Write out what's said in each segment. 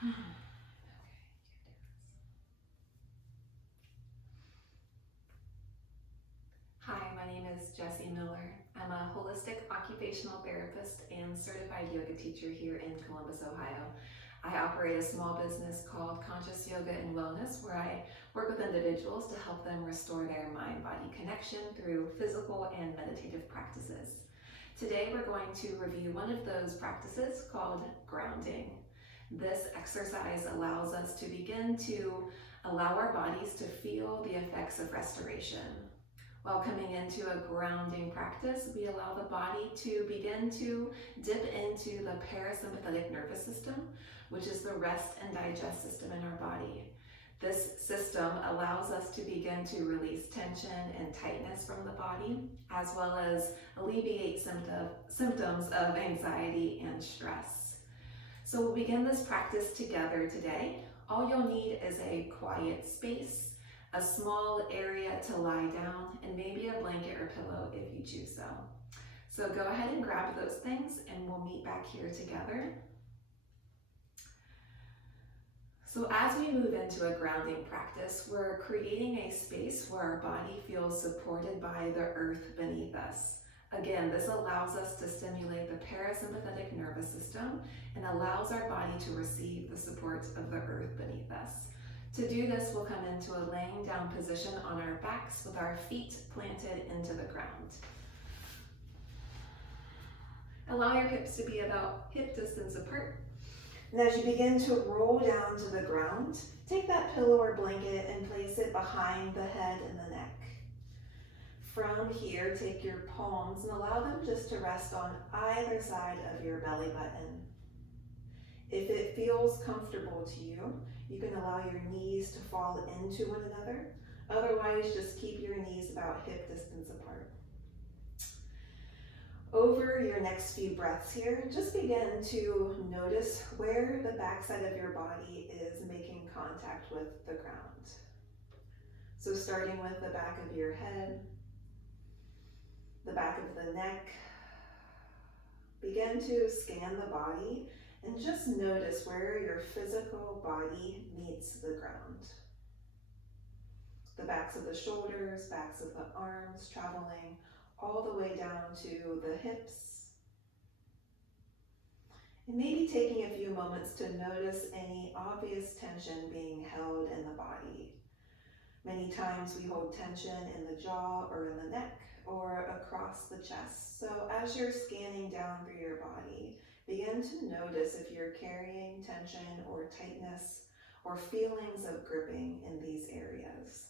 Hi, my name is Jessie Miller. I'm a holistic occupational therapist and certified yoga teacher here in Columbus, Ohio. I operate a small business called Conscious Yoga and Wellness, where I work with individuals to help them restore their mind-body connection through physical and meditative practices. Today we're going to review one of those practices called grounding. This exercise allows us to begin to allow our bodies to feel the effects of restoration. While coming into a grounding practice, we allow the body to begin to dip into the parasympathetic nervous system, which is the rest and digest system in our body. This system allows us to begin to release tension and tightness from the body, as well as alleviate symptoms of anxiety and stress. So we'll begin this practice together today. All you'll need is a quiet space, a small area to lie down, and maybe a blanket or pillow if you choose so. So go ahead and grab those things and we'll meet back here together. So as we move into a grounding practice, we're creating a space where our body feels supported by the earth beneath us. Again, this allows us to stimulate the parasympathetic nervous system and allows our body to receive the support of the earth beneath us. To do this, we'll come into a laying down position on our backs with our feet planted into the ground. Allow your hips to be about hip distance apart. And as you begin to roll down to the ground, take that pillow or blanket and place it behind the head and the neck. From here, take your palms and allow them just to rest on either side of your belly button. If it feels comfortable to you, you can allow your knees to fall into one another. Otherwise, just keep your knees about hip distance apart. Over your next few breaths here, just begin to notice where the backside of your body is making contact with the ground. So starting with the back of your head, the back of the neck, begin to scan the body and just notice where your physical body meets the ground. The backs of the shoulders, backs of the arms, traveling all the way down to the hips. And maybe taking a few moments to notice any obvious tension being held in the body. Many times we hold tension in the jaw or in the neck or across the chest. So as you're scanning down through your body, begin to notice if you're carrying tension or tightness or feelings of gripping in these areas.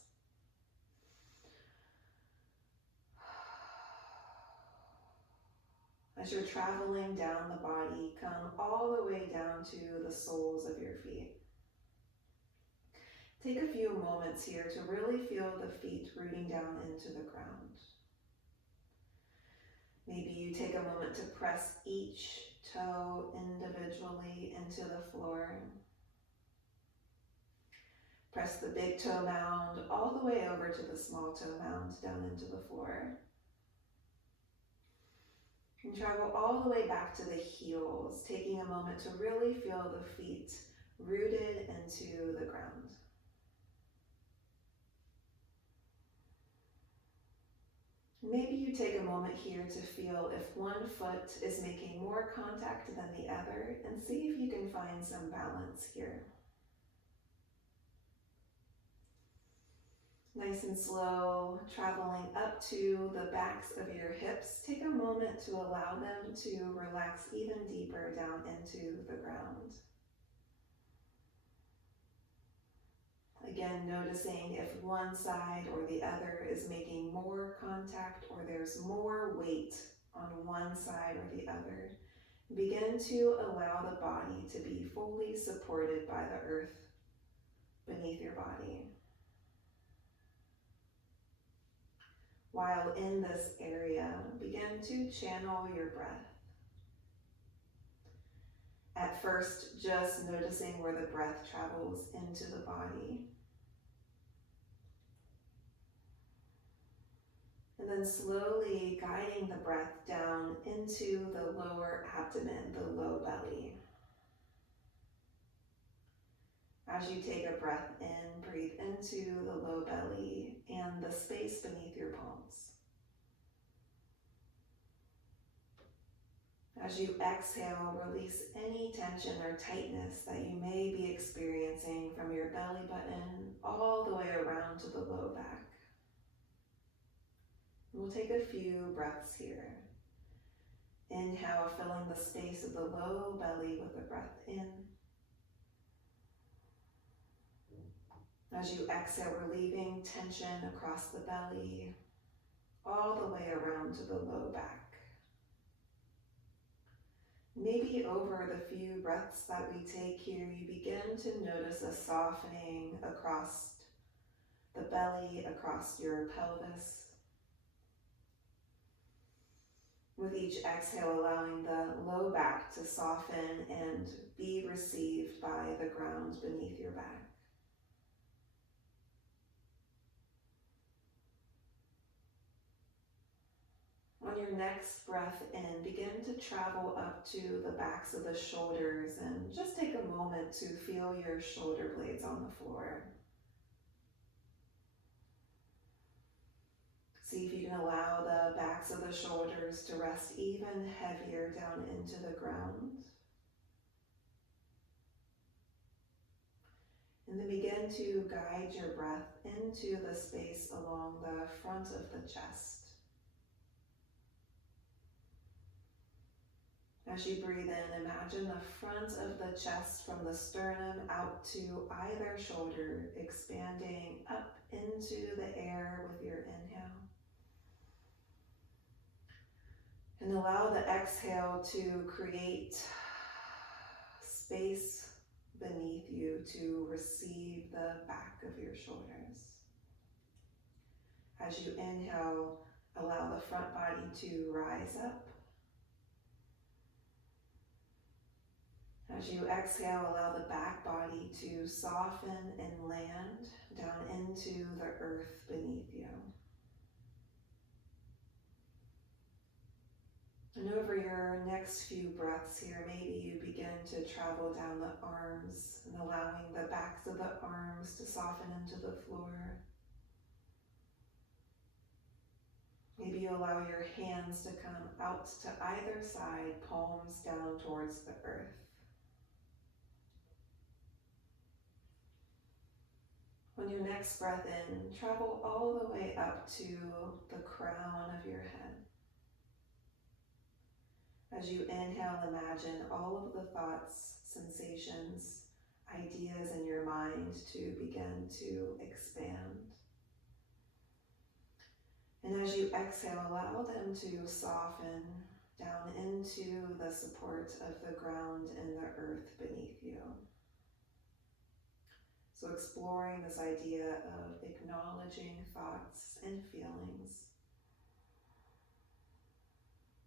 As you're traveling down the body, come all the way down to the soles of your feet. Take a few moments here to really feel the feet rooting down into the ground. Maybe you take a moment to press each toe individually into the floor. Press the big toe mound all the way over to the small toe mound down into the floor. And travel all the way back to the heels, taking a moment to really feel the feet rooted into the ground. Maybe you take a moment here to feel if one foot is making more contact than the other and see if you can find some balance here. Nice and slow, traveling up to the backs of your hips. Take a moment to allow them to relax even deeper down into the ground. Again, noticing if one side or the other is making more contact or there's more weight on one side or the other. Begin to allow the body to be fully supported by the earth beneath your body. While in this area, begin to channel your breath. At first, just noticing where the breath travels into the body. And then slowly guiding the breath down into the lower abdomen, the low belly. As you take a breath in, breathe into the low belly and the space beneath your palms. As you exhale, release any tension or tightness that you may be experiencing from your belly button all the way around to the low back. We'll take a few breaths here. Inhale, filling the space of the low belly with a breath in. As you exhale, relieving tension across the belly, all the way around to the low back. Maybe over the few breaths that we take here, you begin to notice a softening across the belly, across your pelvis. With each exhale, allowing the low back to soften and be received by the ground beneath your back. On your next breath in, begin to travel up to the backs of the shoulders and just take a moment to feel your shoulder blades on the floor. See if you can allow the backs of the shoulders to rest even heavier down into the ground. And then begin to guide your breath into the space along the front of the chest. As you breathe in, imagine the front of the chest from the sternum out to either shoulder, expanding up into the air with your inhale. And allow the exhale to create space beneath you to receive the back of your shoulders. As you inhale, allow the front body to rise up. As you exhale, allow the back body to soften and land down into the earth beneath you. And over your next few breaths here, maybe you begin to travel down the arms and allowing the backs of the arms to soften into the floor. Maybe you allow your hands to come out to either side, palms down towards the earth. On your next breath in, travel all the way up to the crown of your head. As you inhale, imagine all of the thoughts, sensations, ideas in your mind to begin to expand. And as you exhale, allow them to soften down into the support of the ground and the earth beneath you. So exploring this idea of acknowledging thoughts and feelings,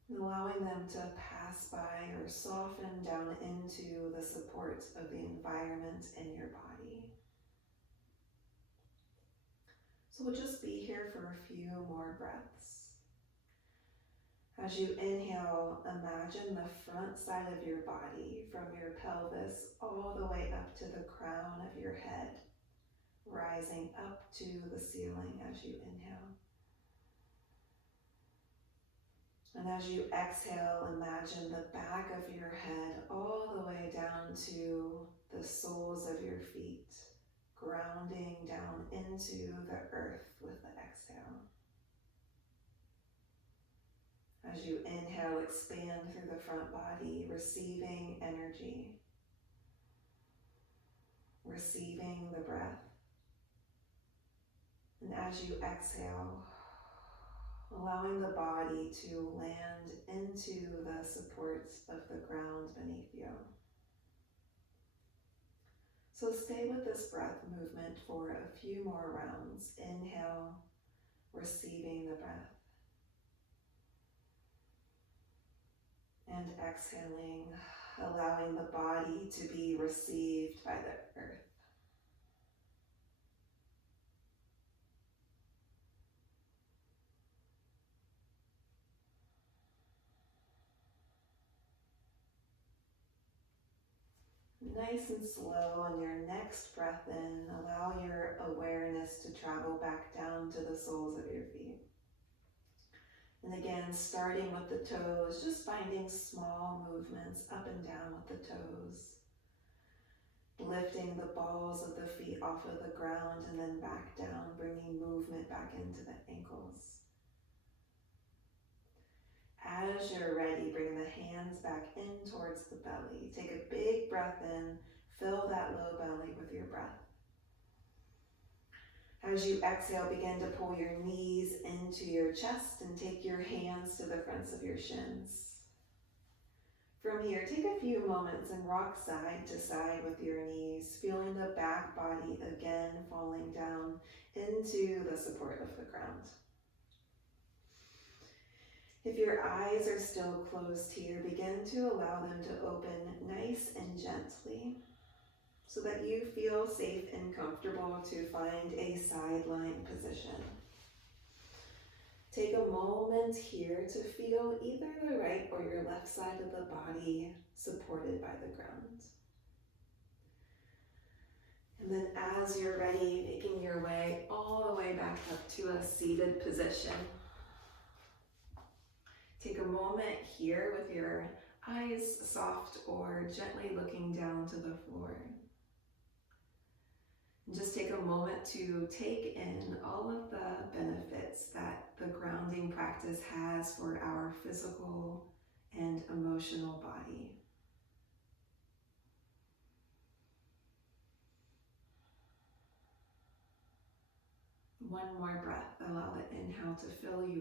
and allowing them to pass by or soften down into the support of the environment in your body. So we'll just be here for a few more breaths. As you inhale, imagine the front side of your body from your pelvis all the way up to the crown of your head, rising up to the ceiling as you inhale. And as you exhale, imagine the back of your head all the way down to the soles of your feet, grounding down into the earth with the exhale. As you inhale, expand through the front body, receiving energy, receiving the breath. And as you exhale, allowing the body to land into the supports of the ground beneath you. So stay with this breath movement for a few more rounds. Inhale, receiving the breath. And exhaling, allowing the body to be received by the earth. Nice and slow on your next breath in, allow your awareness to travel back down to the soles of your feet. And again, starting with the toes, just finding small movements up and down with the toes. Lifting the balls of the feet off of the ground and then back down, bringing movement back into the ankles. As you're ready, bring the hands back in towards the belly. Take a big breath in, fill that low belly with your breath. As you exhale, begin to pull your knees into your chest and take your hands to the fronts of your shins. From here, take a few moments and rock side to side with your knees, feeling the back body again falling down into the support of the ground. If your eyes are still closed here, begin to allow them to open nice and gently so that you feel safe and comfortable to find a sideline position. Take a moment here to feel either the right or your left side of the body supported by the ground. And then as you're ready, making your way all the way back up to a seated position. Take a moment here with your eyes soft or gently looking down to the floor. And just take a moment to take in all of the benefits that the grounding practice has for our physical and emotional body. One more breath. Allow the inhale to fill you